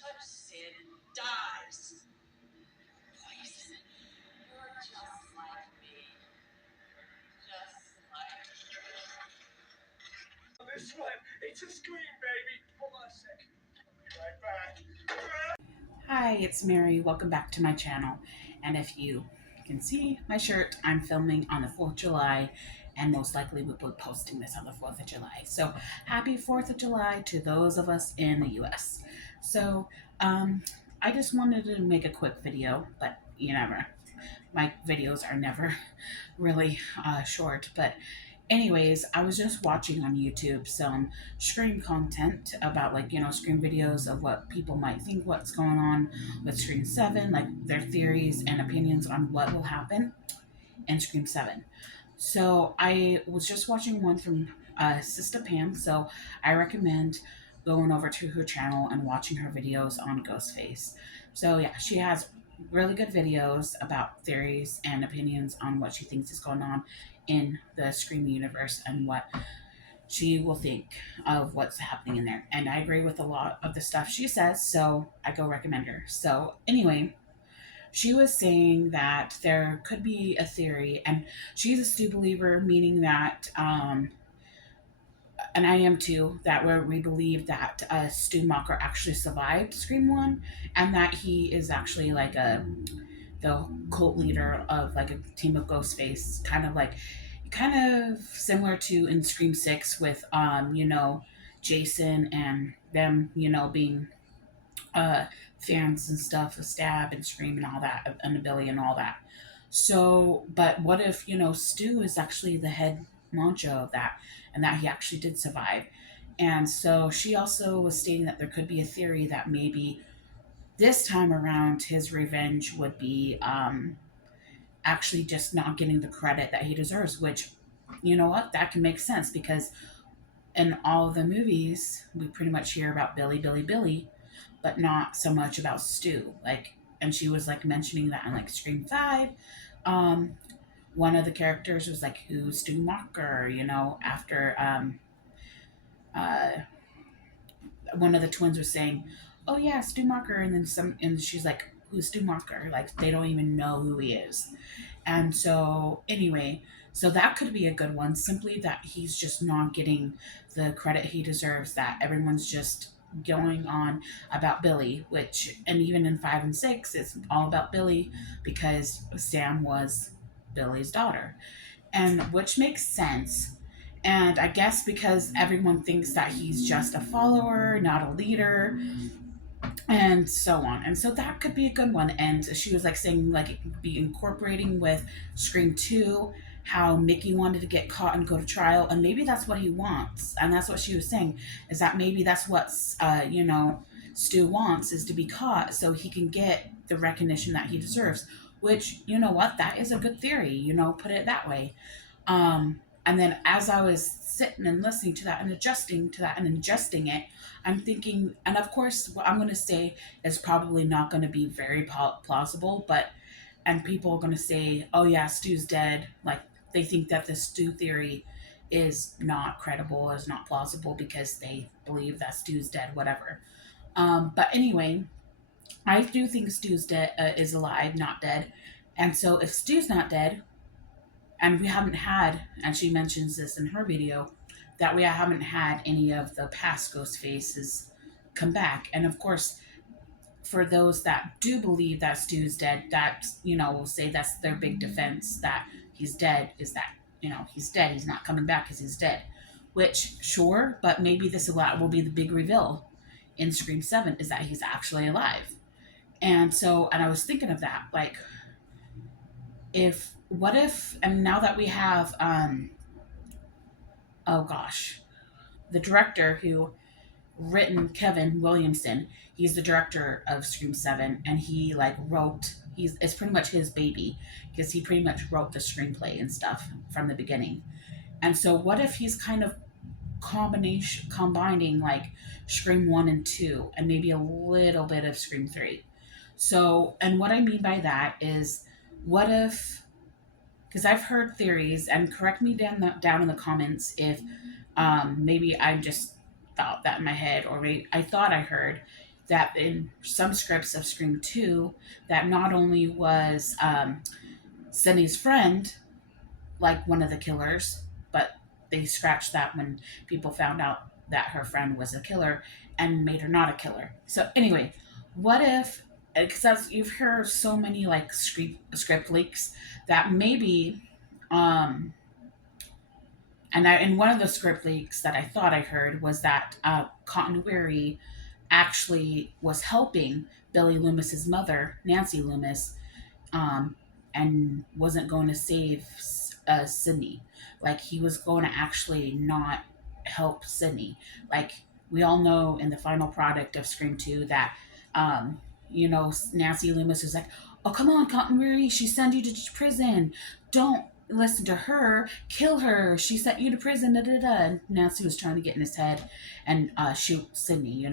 touch sin dies. Poison, you're just like me. Just like this one. It's a scream, baby. Hold on a sec. I'll be right back. Hi, it's Mary. Welcome back to my channel. And if you can see my shirt, I'm filming on the 4th of July and most likely we'll be posting this on the 4th of July. So happy 4th of July to those of us in the US. So I just wanted to make a quick video, but you never, my videos are never really short. But anyways, I was just watching on YouTube some Scream content about, like, Scream videos of what people might think what's going on with Scream 7, like their theories and opinions on what will happen in Scream 7. So I was just watching one from Sister Pam, so I recommend going over to her channel and watching her videos on Ghostface. So yeah, she has really good videos about theories and opinions on what she thinks is going on in the Scream universe and what she will think of what's happening in there. And I agree with a lot of the stuff she says, so I go recommend her. So anyway, she was saying that there could be a theory, and she's a Stu believer, meaning that, and I am too, that where we believe that Stu Macher actually survived Scream 1, and that he is actually like the cult leader of like a team of Ghostface, kind of similar to in Scream 6 with Jason and them, being uh, fans and stuff, of Stab and Scream and all that, and Billy and all that. So, but what if, Stu is actually the head honcho of that, and that he actually did survive? And so she also was stating that there could be a theory that maybe this time around his revenge would be actually just not getting the credit that he deserves, which, you know what, that can make sense because in all of the movies, we pretty much hear about Billy, Billy, Billy, but not so much about Stu. Like, and she was like mentioning that in like Scream 5. Um, One of the characters was like, "Who's Stu Macher?" After uh, one of the twins was saying, "Oh yeah, Stu Macher," and then some, and she's like, "Who's Stu Macher?" Like they don't even know who he is. And so anyway, so that could be a good one. Simply that he's just not getting the credit he deserves. That everyone's just going on about Billy, which, and even in 5 and 6, it's all about Billy because Sam was Billy's daughter, and which makes sense. And I guess because everyone thinks that he's just a follower, not a leader, and so on. And so that could be a good one. And she was like saying, like, it could be incorporating with Scream 2, how Mickey wanted to get caught and go to trial. And maybe that's what he wants. And that's what she was saying, is that maybe that's what, Stu wants, is to be caught so he can get the recognition that he deserves. Which, you know what, that is a good theory, put it that way. And then as I was sitting and listening to that and adjusting to that and ingesting it, I'm thinking, and of course, what I'm going to say is probably not going to be very plausible, and people are going to say, oh yeah, Stu's dead. Like, they think that the Stu theory is not credible, is not plausible because they believe that Stu's dead, whatever. But anyway, I do think Stu's dead, is alive, not dead. And so if Stu's not dead, and we haven't had, and she mentions this in her video, that we haven't had any of the past ghost faces come back. And of course, for those that do believe that Stu's dead, that, will say that's their big defense, that he's dead, is that, he's dead, he's not coming back because he's dead. Which, sure, but maybe this will be the big reveal in Scream 7, is that he's actually alive. And so, and I was thinking of that, like, what if, and now that we have, oh gosh, the director who written Kevin Williamson, he's the director of Scream 7, and he like wrote, it's pretty much his baby because he pretty much wrote the screenplay and stuff from the beginning. And so what if he's kind of combining like Scream 1 and 2 and maybe a little bit of Scream 3. So, and what I mean by that is, what if, because I've heard theories, and correct me down in the comments if maybe I just thought that in my head, or maybe I thought I heard that in some scripts of Scream 2, that not only was Sydney's friend like one of the killers, but they scratched that when people found out that her friend was a killer and made her not a killer. So anyway, what if, because you've heard so many like script leaks, that maybe um in one of the script leaks that I thought I heard was that Cotton Weary actually was helping Billy Loomis's mother, Nancy Loomis, um, and wasn't going to save Sydney. Like he was going to actually not help Sydney. Like we all know in the final product of Scream 2 that, Nancy Loomis was like, oh, come on, Cotton Weary, she sent you to prison. Don't listen to her. Kill her. She sent you to prison. Da, da, da. And Nancy was trying to get in his head and shoot Sydney.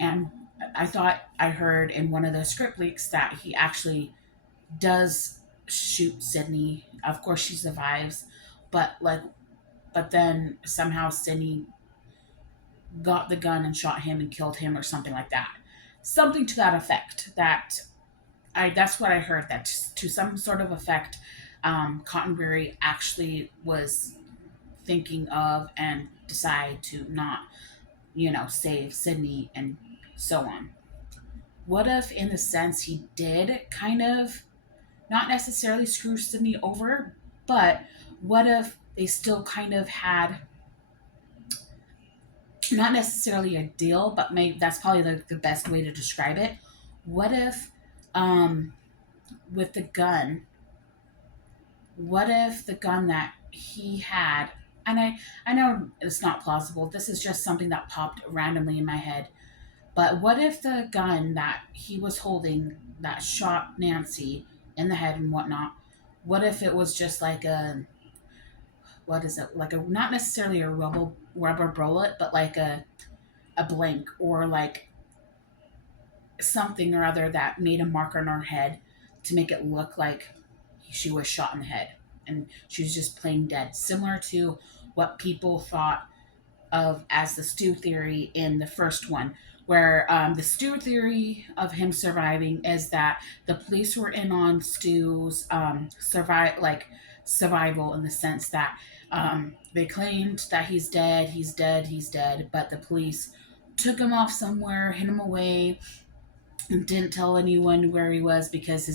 And I thought I heard in one of the script leaks that he actually does shoot Sydney. Of course, she survives, but then somehow Sydney got the gun and shot him and killed him or something like that. Something to that effect. That's what I heard. That to some sort of effect, Cottonberry actually was thinking of and decide to not, save Sydney and so on. What if, in the sense, he did kind of not necessarily screw Sydney over, but what if they still kind of had not necessarily a deal, but maybe that's probably the best way to describe it. What if, um, with the gun, what if the gun that he had, and I know it's not plausible, this is just something that popped randomly in my head, but what if the gun that he was holding that shot Nancy in the head and whatnot, what if it was just like what is it, like a, not necessarily a rubber bullet, but like a blank or like something or other that made a mark on her head to make it look like she was shot in the head and she was just plain dead, similar to what people thought of as the Stu theory in the first one, where the Stu theory of him surviving is that the police were in on Stu's survival in the sense that they claimed that he's dead, but the police took him off somewhere, hid him away, and didn't tell anyone where he was because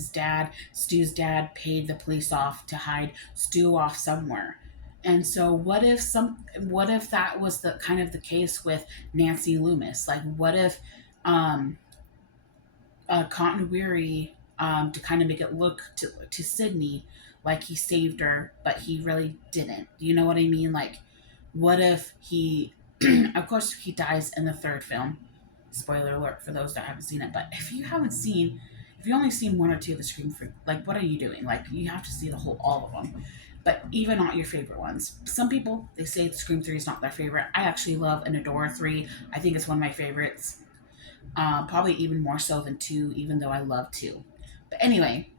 Stu's dad, paid the police off to hide Stu off somewhere. And so what if that was the kind of the case with Nancy Loomis? Like what if um Cotton Weary, to kind of make it look to Sydney like he saved her, but he really didn't. Do you know what I mean? Like what if he of course he dies in the third film. Spoiler alert for those that haven't seen it. But if you only seen one or two of the Scream Freak, like what are you doing? Like you have to see the whole all of them. But even not your favorite ones. Some people they say the Scream 3 is not their favorite. I actually love and adore 3. I think it's one of my favorites. Probably even more so than 2, even though I love 2. But anyway,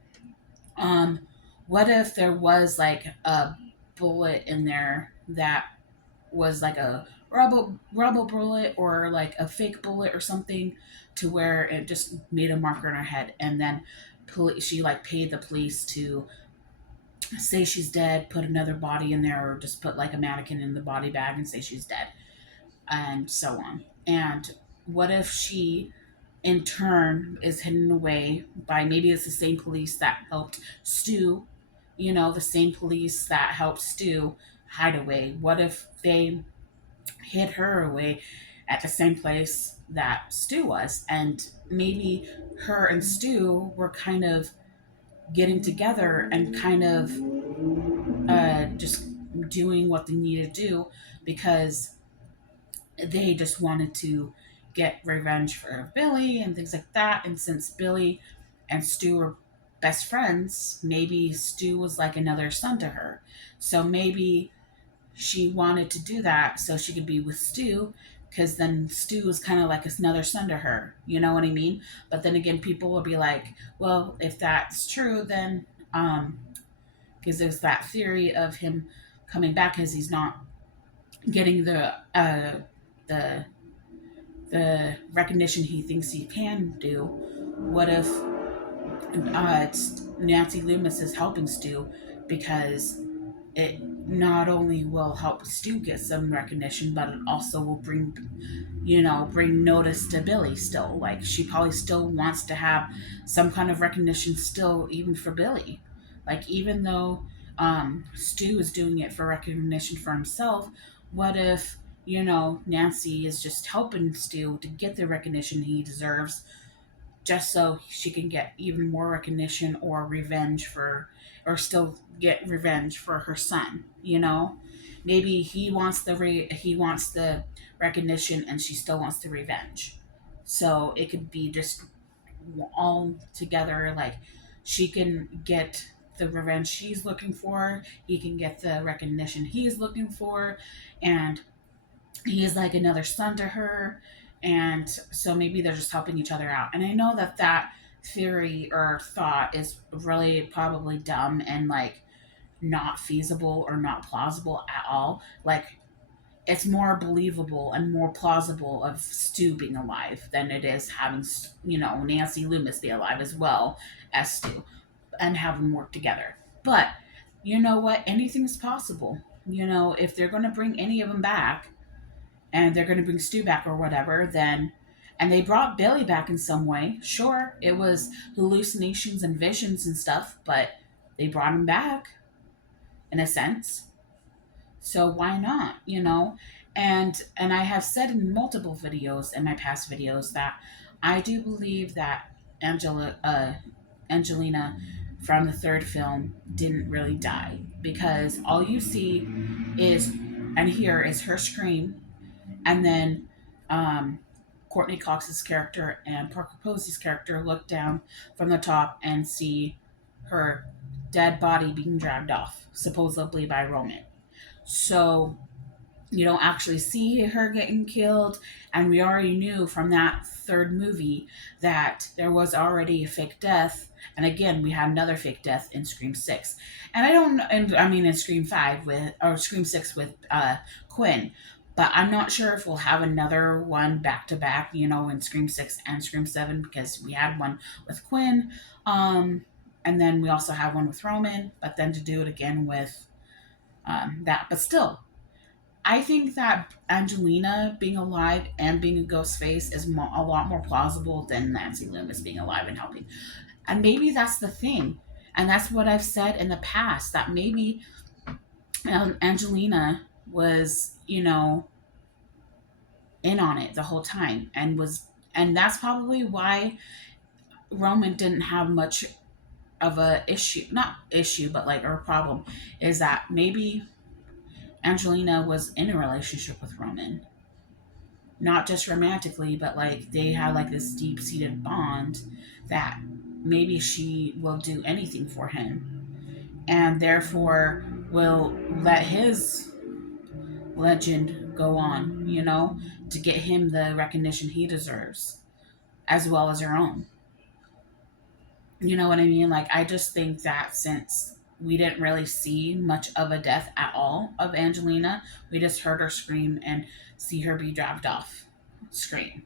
um, what if there was like a bullet in there that was like a rubber bullet or like a fake bullet or something to where it just made a marker in her head and then she like paid the police to say she's dead, put another body in there, or just put like a mannequin in the body bag and say she's dead, and so on. And what if she, in turn, is hidden away by maybe it's the same police that helped Stu, the same police that helped Stu hide away? What if they hid her away at the same place that Stu was? And maybe her and Stu were kind of getting together and kind of just doing what they needed to do because they just wanted to get revenge for Billy and things like that. And since Billy and Stu were best friends, maybe Stu was like another son to her. So maybe she wanted to do that so she could be with Stu because then Stu was kind of like another son to her. You know what I mean? But then again, people will be like, well, if that's true, then because there's that theory of him coming back because he's not getting the the recognition he thinks he can do? What if it's Nancy Loomis is helping Stu because it not only will help Stu get some recognition, but it also will bring notice to Billy still. Like, she probably still wants to have some kind of recognition still, even for Billy. Like, even though Stu is doing it for recognition for himself, what if, Nancy is just helping Stu to get the recognition he deserves just so she can get even more recognition or revenge for, or still get revenge for her son, maybe he wants the recognition and she still wants the revenge. So it could be just all together, like she can get the revenge she's looking for, he can get the recognition he's looking for, and he is like another son to her. And so maybe they're just helping each other out. And I know that that theory or thought is really probably dumb and like not feasible or not plausible at all. Like, it's more believable and more plausible of Stu being alive than it is having, Nancy Loomis be alive as well as Stu and have them work together. But you know what? Anything's possible. If they're going to bring any of them back, and they're going to bring Stu back or whatever, then, and they brought Billy back in some way. Sure, it was hallucinations and visions and stuff, but they brought him back in a sense. So why not, And I have said in multiple videos in my past videos that I do believe that Angelina from the third film didn't really die, because all you see is and hear is her scream, and then Courtney Cox's character and Parker Posey's character look down from the top and see her dead body being dragged off, supposedly by Roman. So you don't actually see her getting killed, and we already knew from that third movie that there was already a fake death. And again, we had another fake death in Scream 6. And I don't and I mean in Scream 5 with or Scream 6 with Quinn. But I'm not sure if we'll have another one back to back, in Scream 6 and Scream 7, because we had one with Quinn. And then we also have one with Roman, but then to do it again with that. But still, I think that Angelina being alive and being a ghost face is a lot more plausible than Nancy Loomis being alive and helping. And maybe that's the thing. And that's what I've said in the past, that maybe Angelina was, in on it the whole time, and that's probably why Roman didn't have much of a issue, not issue, but like a problem, is that maybe Angelina was in a relationship with Roman, not just romantically, but like they had like this deep seated bond that maybe she will do anything for him, and therefore will let his legend go on, to get him the recognition he deserves, as well as her own. You know what I mean? Like, I just think that since we didn't really see much of a death at all of Angelina, we just heard her scream and see her be dragged off screen.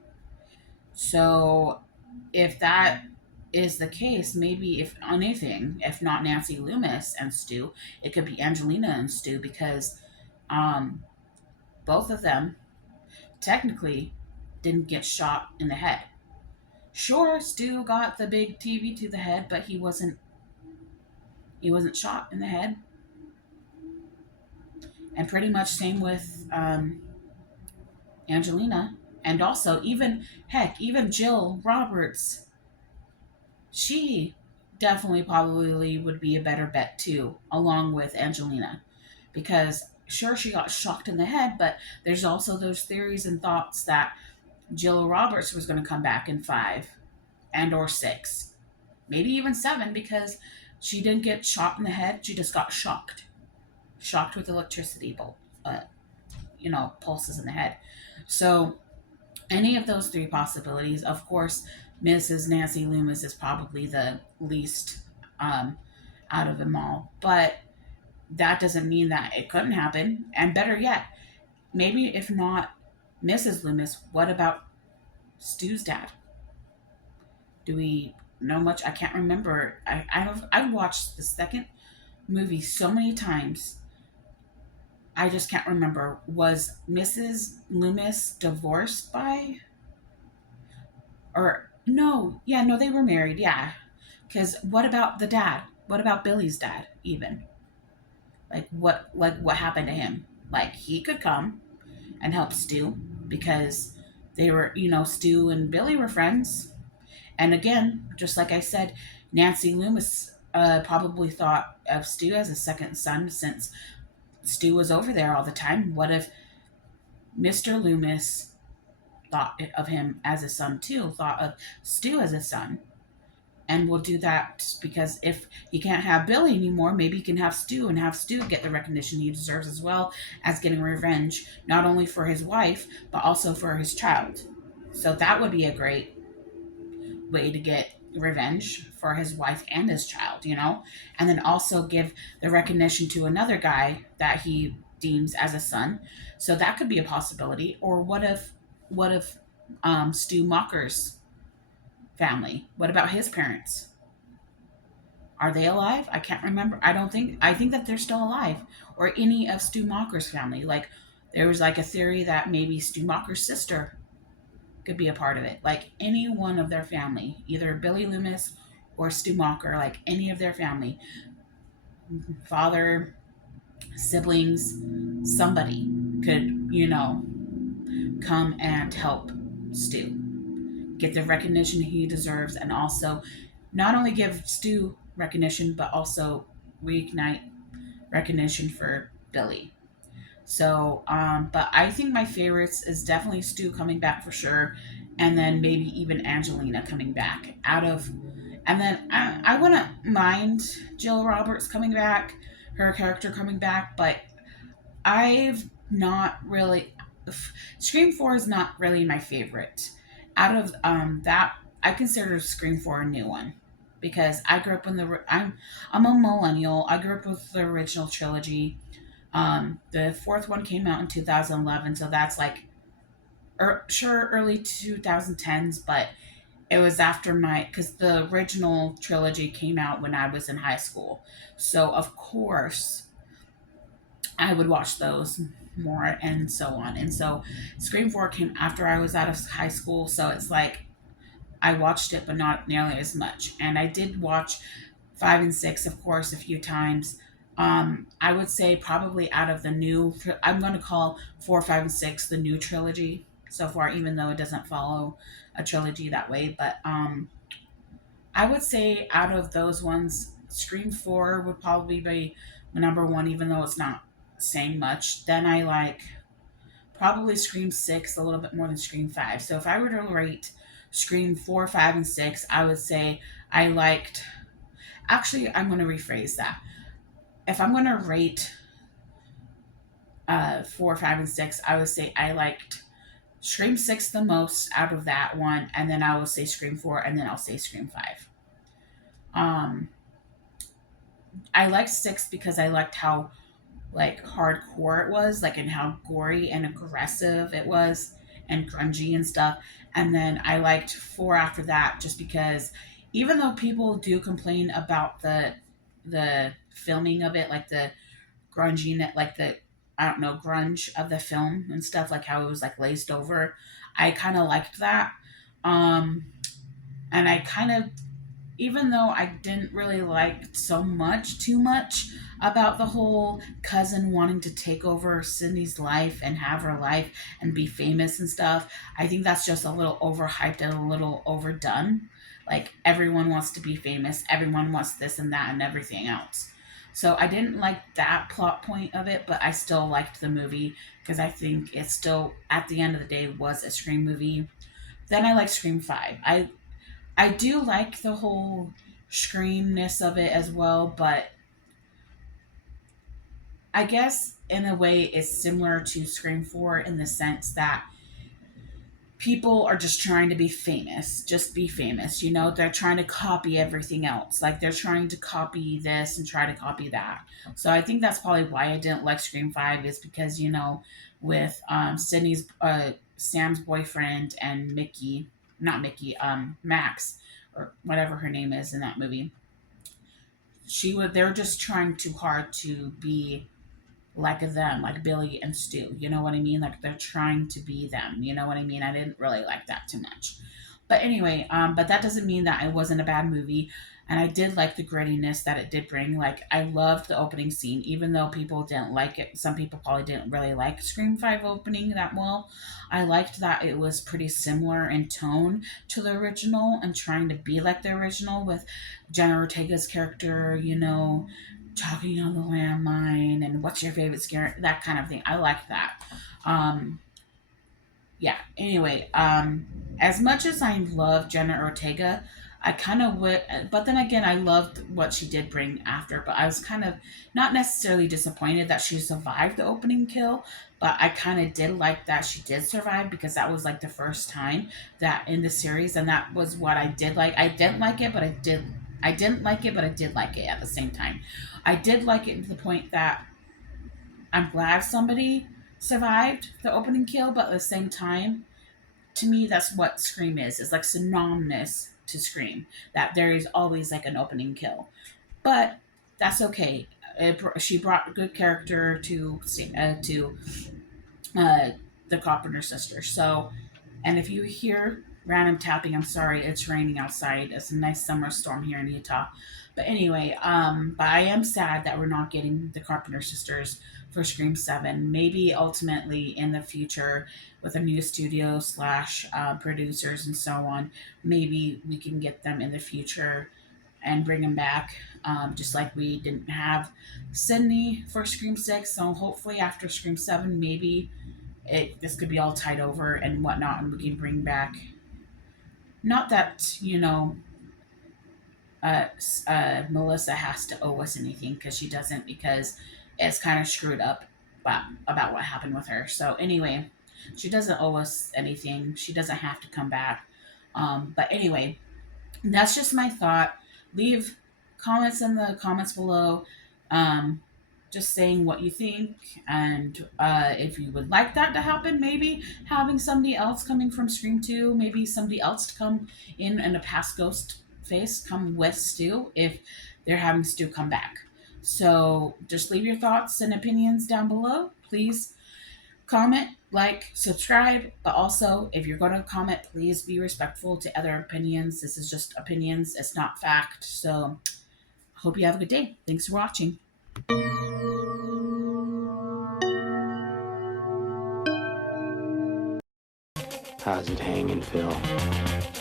So, if that is the case, maybe if anything, if not Nancy Loomis and Stu, it could be Angelina and Stu, because um, both of them technically didn't get shot in the head. Sure, Stu got the big TV to the head, but he wasn't shot in the head. And pretty much same with Angelina, and also even Jill Roberts, she definitely probably would be a better bet too, along with Angelina, because sure she got shocked in the head, but there's also those theories and thoughts that Jill Roberts was going to come back in 5 and or 6, maybe even 7, because she didn't get shot in the head. She just got shocked with electricity uh, pulses in the head. So any of those 3 possibilities, of course, Mrs. Nancy Loomis is probably the least um, out of them all. But that doesn't mean that it couldn't happen. And better yet, maybe if not Mrs. Loomis, what about Stu's dad? Do we know much? I can't remember. I've watched the second movie so many times. I just can't remember. Was Mrs. Loomis divorced by, or no? Yeah, no, they were married. Yeah, because what about the dad? What about Billy's dad? Even like what happened to him? Like he could come and help Stu because they were, Stu and Billy were friends. And again, just like I said, Nancy Loomis probably thought of Stu as a second son since Stu was over there all the time. What if Mr. Loomis thought of him as a son too, thought of Stu as a son? And we'll do that because if he can't have Billy anymore, maybe he can have Stu and have Stu get the recognition he deserves as well as getting revenge, not only for his wife, but also for his child. So that would be a great way to get revenge for his wife and his child. And then also give the recognition to another guy that he deems as a son. So that could be a possibility. Or what if Stu Mocker's family? What about his parents? Are they alive? I can't remember. I think that they're still alive. Or any of Stu Mocker's family. Like there was like a theory that maybe Stu Mocker's sister could be a part of it. Like any one of their family, either Billy Loomis or Stu Mocker, like any of their family, father, siblings, somebody could, come and help Stu get the recognition he deserves, and also not only give Stu recognition, but also reignite recognition for Billy. So, but I think my favorites is definitely Stu coming back for sure, and then maybe even Angelina coming back out of, and then I wouldn't mind Jill Roberts coming back, her character coming back, but I've not really, Scream 4 is not really my favorite. Out of that, I consider Scream 4 a new one because I grew up in I'm a millennial. I grew up with the original trilogy. The fourth one came out in 2011, so that's like, sure, early 2010s, but it was after because the original trilogy came out when I was in high school. So, of course, I would watch those more and so on. And so, Scream 4 came after I was out of high school, so it's like I watched it, but not nearly as much. And I did watch 5 and 6, of course, a few times. I would say probably out of the new, I'm going to call 4, 5, and 6 the new trilogy so far, even though it doesn't follow a trilogy that way. But I would say out of those ones, Scream 4 would probably be my number one, even though it's not saying much. Then I like probably Scream 6 a little bit more than Scream 5. So if I were to rate Scream 4, 5, and 6, I would say I liked. Actually, I'm going to rephrase that. If I'm going to rate 4, 5, and 6, I would say I liked Scream 6 the most out of that one, and then I will say Scream 4, and then I'll say Scream 5. Um, I liked 6 because I liked how like hardcore it was, like and how gory and aggressive it was, and grungy and stuff. And then I liked 4 after that, just because even though people do complain about the filming of it, like the grungy, like the I don't know grunge of the film and stuff, like how it was like glazed over. I kind of liked that, um, and I kind of, even though I didn't really like too much about the whole cousin wanting to take over Sydney's life and have her life and be famous and stuff, I think that's just a little overhyped and a little overdone. Like everyone wants to be famous, everyone wants this and that and everything else. So I didn't like that plot point of it, but I still liked the movie because I think it still, at the end of the day, was a Scream movie. Then I like Scream 5. I do like the whole screamness of it as well, but I guess in a way it's similar to Scream 4 in the sense that people are just trying to be famous, just be famous. They're trying to copy everything else. Like they're trying to copy this and try to copy that. So I think that's probably why I didn't like Scream 5 is because, with Sam's boyfriend and Mickey, not Mickey, Max, or whatever her name is in that movie, they're just trying too hard to be like them, like Billy and Stu. You know what I mean? Like they're trying to be them. You know what I mean? I didn't really like that too much. But anyway, but that doesn't mean that it wasn't a bad movie. And I did like the grittiness that it did bring. Like I loved the opening scene, even though people didn't like it. Some people probably didn't really like Scream 5 opening that well. I liked that it was pretty similar in tone to the original and trying to be like the original with Jenna Ortega's character, talking on the landline and what's your favorite scare, that kind of thing. I like that. Um, yeah. Anyway, as much as I love Jenna Ortega, I kind of would, but then again, I loved what she did bring after. But I was kind of not necessarily disappointed that she survived the opening kill, but I kind of did like that she did survive because that was like the first time that in the series, and that was what I did like. I didn't like it, but I did. I didn't like it, but I did like it at the same time. I did like it to the point that I'm glad somebody survived the opening kill, but at the same time, to me, that's what Scream is. It's like synonymous to Scream, that there is always like an opening kill. But that's okay. She brought good character to uh, the Carpenter sisters. So, and if you hear random tapping, I'm sorry, it's raining outside. It's a nice summer storm here in Utah. But anyway, but I am sad that we're not getting the Carpenter sisters for Scream 7. Maybe ultimately in the future with a new studio slash producers and so on, maybe we can get them in the future and bring them back. Just like we didn't have Sydney for Scream 6. So hopefully after Scream 7, maybe this could be all tied over and whatnot, and we can bring back. Not that Melissa has to owe us anything because she doesn't, because it's kind of screwed up about what happened with her. So anyway, she doesn't owe us anything. She doesn't have to come back. But anyway, that's just my thought. Leave comments in the comments below. Um, just saying what you think, and if you would like that to happen, maybe having somebody else coming from Scream 2, maybe somebody else to come in a past ghost face, come with Stu if they're having Stu come back. So just leave your thoughts and opinions down below. Please comment, like, subscribe, but also if you're going to comment, please be respectful to other opinions. This is just opinions, it's not fact. So hope you have a good day. Thanks for watching. How's it hanging, Phil?